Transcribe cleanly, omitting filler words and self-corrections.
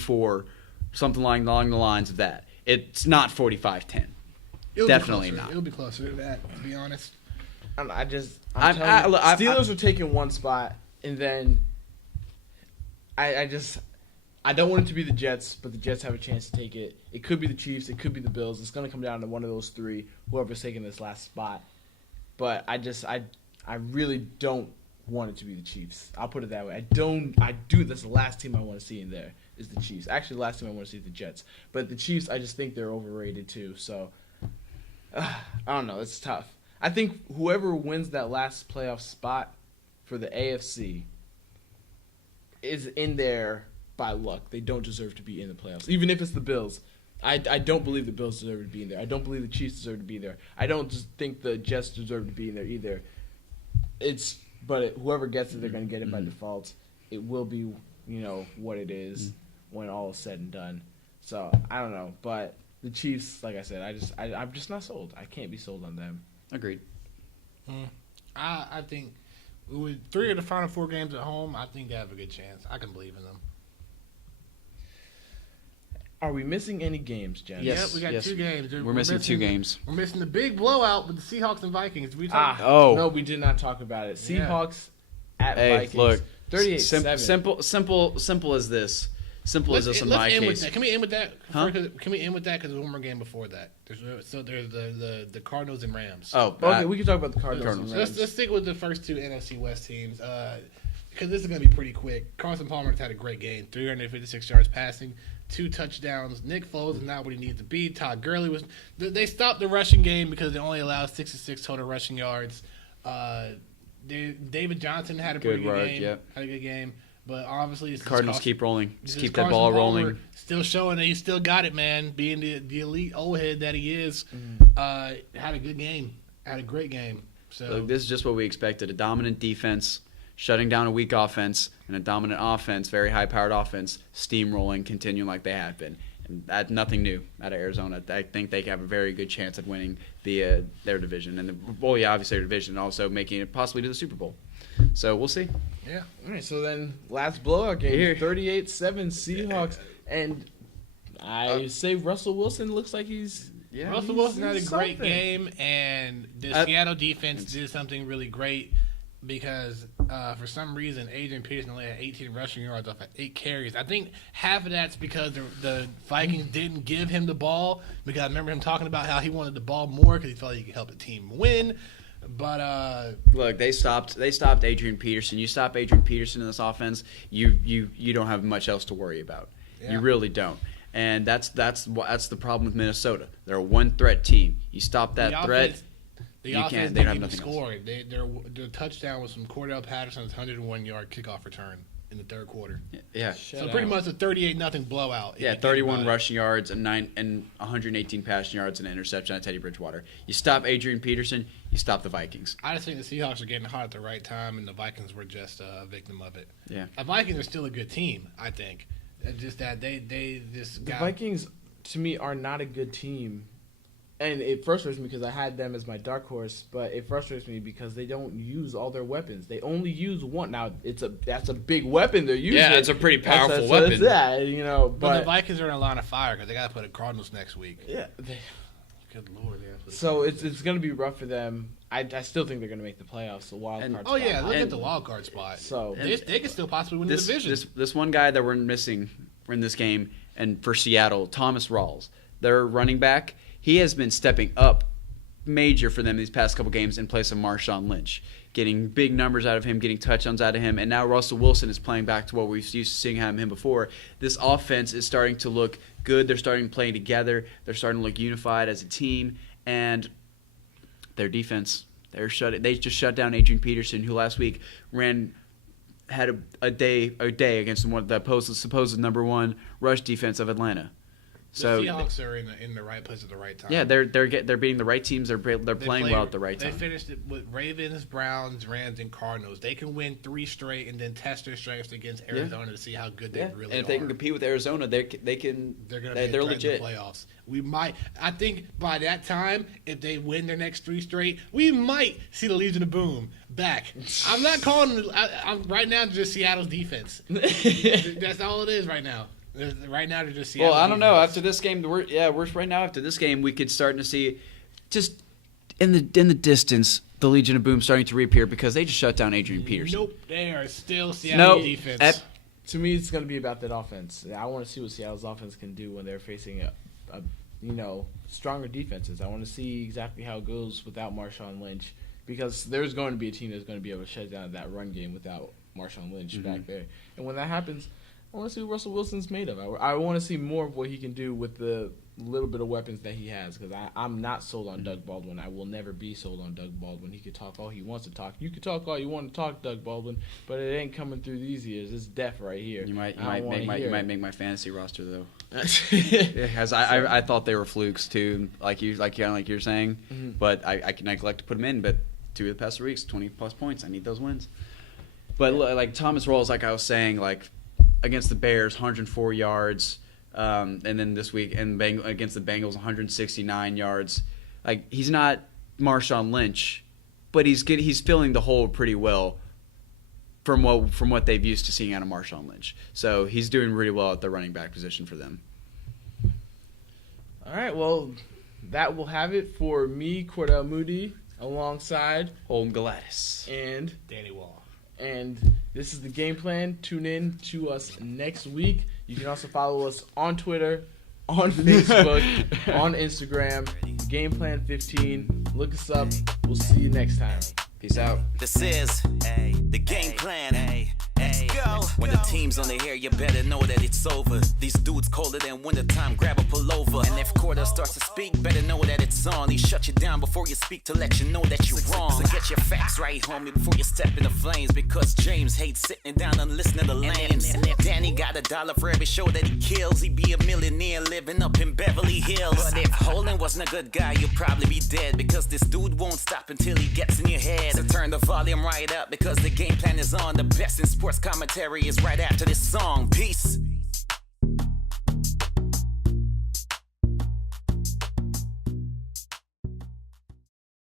for something along the lines of that. It's not 45-10. Definitely not. It'll be closer to that, to be honest. Steelers are taking one spot, and then I don't want it to be the Jets, but the Jets have a chance to take it. It could be the Chiefs. It could be the Bills. It's going to come down to one of those three, whoever's taking this last spot. But I really don't want it to be the Chiefs. I'll put it that way. I do. That's the last team I want to see in there is the Chiefs. Actually, the last team I want to see is the Jets. But the Chiefs, I just think they're overrated too. So I don't know. It's tough. I think whoever wins that last playoff spot for the AFC is in there by luck. They don't deserve to be in the playoffs, even if it's the Bills. I don't believe the Bills deserve to be in there. I don't believe the Chiefs deserve to be there. I don't just think the Jets deserve to be in there either. Whoever gets it, they're going to get it by default. It will be, what it is when all is said and done. So I don't know, but the Chiefs, like I said, I'm just not sold. I can't be sold on them. Agreed. I think with 3 of the final 4 games at home, I think they have a good chance. I can believe in them. Are we missing any games, Jen? Yes, we got 2 games. We're missing 2 games. We're missing the big blowout with the Seahawks and Vikings. No, we did not talk about it. Seahawks at Vikings. Look, 38-7. Simple as this. Simple as this in my case. Can we end with that? Huh? Can we end with that? Because there's one more game before that. There's the Cardinals and Rams. Oh, okay. We can talk about the Cardinals. And Rams. Let's stick with the first 2 NFC West teams. Because this is going to be pretty quick. Carson Palmer's had a great game. 356 yards passing, 2 touchdowns. Nick Foles is not what he needs to be. Todd Gurley was. They stopped the rushing game because they only allowed 66 total rushing yards. David Johnson had a pretty good game. Yep. Had a good game. But obviously, Cardinals keep rolling. Just keep that Carson ball Palmer rolling. Still showing that he still got it, man. Being the elite old head that he is, had a good game. Had a great game. So Look, this is just what we expected: a dominant defense, shutting down a weak offense, and a dominant offense, very high-powered offense, steamrolling, continuing like they have been. And that's nothing new out of Arizona. I think they have a very good chance at winning their division, and obviously their division, and also making it possibly to the Super Bowl. So we'll see. Yeah. All right. So then, last blowout game, 38-7 Seahawks, and I say Russell Wilson looks like he's. Yeah, Russell Wilson had a great game, and the Seattle defense did something really great because for some reason Adrian Peterson only had 18 rushing yards off of 8 carries. I think half of that's because the Vikings didn't give him the ball because I remember him talking about how he wanted the ball more because he felt like he could help the team win. But look, they stopped Adrian Peterson. You stop Adrian Peterson in this offense, you don't have much else to worry about. Yeah. You really don't. And that's the problem with Minnesota. They're a one-threat team. You stop that threat, they have didn't nothing even score. else. Their touchdown was from Cordell Patterson's 101-yard kickoff return in the third quarter. Yeah. So pretty much a 38-0 blowout. Yeah, 31 rushing yards and 118 passing yards and an interception on Teddy Bridgewater. You stop Adrian Peterson, you stop the Vikings. I just think the Seahawks are getting hot at the right time, and the Vikings were just a victim of it. Yeah. The Vikings are still a good team, I think. It's just that they just got... The Vikings, to me, are not a good team. And it frustrates me because I had them as my dark horse, but it frustrates me because they don't use all their weapons. They only use one. Now that's a big weapon they're using. Yeah, it's a pretty powerful weapon. It's that, but the Vikings are in a line of fire because they got to play the Cardinals next week. Yeah. Good Lord. Yeah, so it's going to be rough for them. I still think they're going to make the playoffs, the wild card spot. Oh yeah, look at the wild card spot. So they could still possibly win the division. This one guy that we're missing in this game, and for Seattle, Thomas Rawls, their running back. He has been stepping up major for them these past couple games in place of Marshawn Lynch, getting big numbers out of him, getting touchdowns out of him, and now Russell Wilson is playing back to what we've used to seeing him before. This offense is starting to look good. They're starting playing together. They're starting to look unified as a team, and their defense, they just shut down Adrian Peterson, who last week had a day against the supposed number 1 rush defense of Atlanta. So the Seahawks are in the right place at the right time. Yeah, they're beating the right teams. They're playing well at the right time. They finished it with Ravens, Browns, Rams, and Cardinals. They can win 3 straight and then test their strengths against Arizona to see how good they really are. And if they can compete with Arizona, they're legit. In the playoffs. We might. I think by that time, if they win their next 3 straight, we might see the Legion of Boom back. I'm not calling. I'm right now just Seattle's defense. That's all it is right now. Right now, they're just Seattle. Well, I don't know. defense. After this game, we're right now. After this game, we could start to see, just in the distance, the Legion of Boom starting to reappear because they just shut down Adrian Peterson. Nope, they are still Seattle defense. To me, it's going to be about that offense. I want to see what Seattle's offense can do when they're facing a stronger defenses. I want to see exactly how it goes without Marshawn Lynch, because there's going to be a team that's going to be able to shut down that run game without Marshawn Lynch back there. And when that happens, I want to see what Russell Wilson's made of. I want to see more of what he can do with the little bit of weapons that he has, because I'm not sold on Doug Baldwin. I will never be sold on Doug Baldwin. He could talk all he wants to talk. You could talk all you want to talk, Doug Baldwin, but it ain't coming through these ears. It's deaf right here. You might make my fantasy roster though. Because I thought they were flukes too, like you're saying, but I can neglect to put them in. But 2 of the past 3 weeks, 20+ points. I need those wins. But like Thomas Rawls, like I was saying, like against the Bears, 104 yards, and then this week against the Bengals, 169 yards. Like he's not Marshawn Lynch, but he's filling the hole pretty well from what they've used to seeing out of Marshawn Lynch. So he's doing really well at the running back position for them. All right, well, that will have it for me, Cordell Moodie, alongside Holden Galatas and Danny Waugh. And this is the game plan. Tune in to us next week. You can also follow us on Twitter, on Facebook, on Instagram. Game Plan 15. Look us up. We'll see you next time. Peace out. This is the game plan. Let's go. When the team's on the air, you better know that it's over. These dudes colder than wintertime, grab a pullover. And if Cordell starts to speak, better know that it's on. He shut you down before you speak to let you know that you're wrong. So get your facts right, homie, before you step in the flames. Because James hates sitting down and listening to lames. And if Danny got $1 for every show that he kills, he'd be a millionaire living up in Beverly Hills. But if Holden wasn't a good guy, you'd probably be dead. Because this dude won't stop until he gets in your head. So turn the volume right up, because the game plan is on. The best in sports commentary is right after this song. Peace.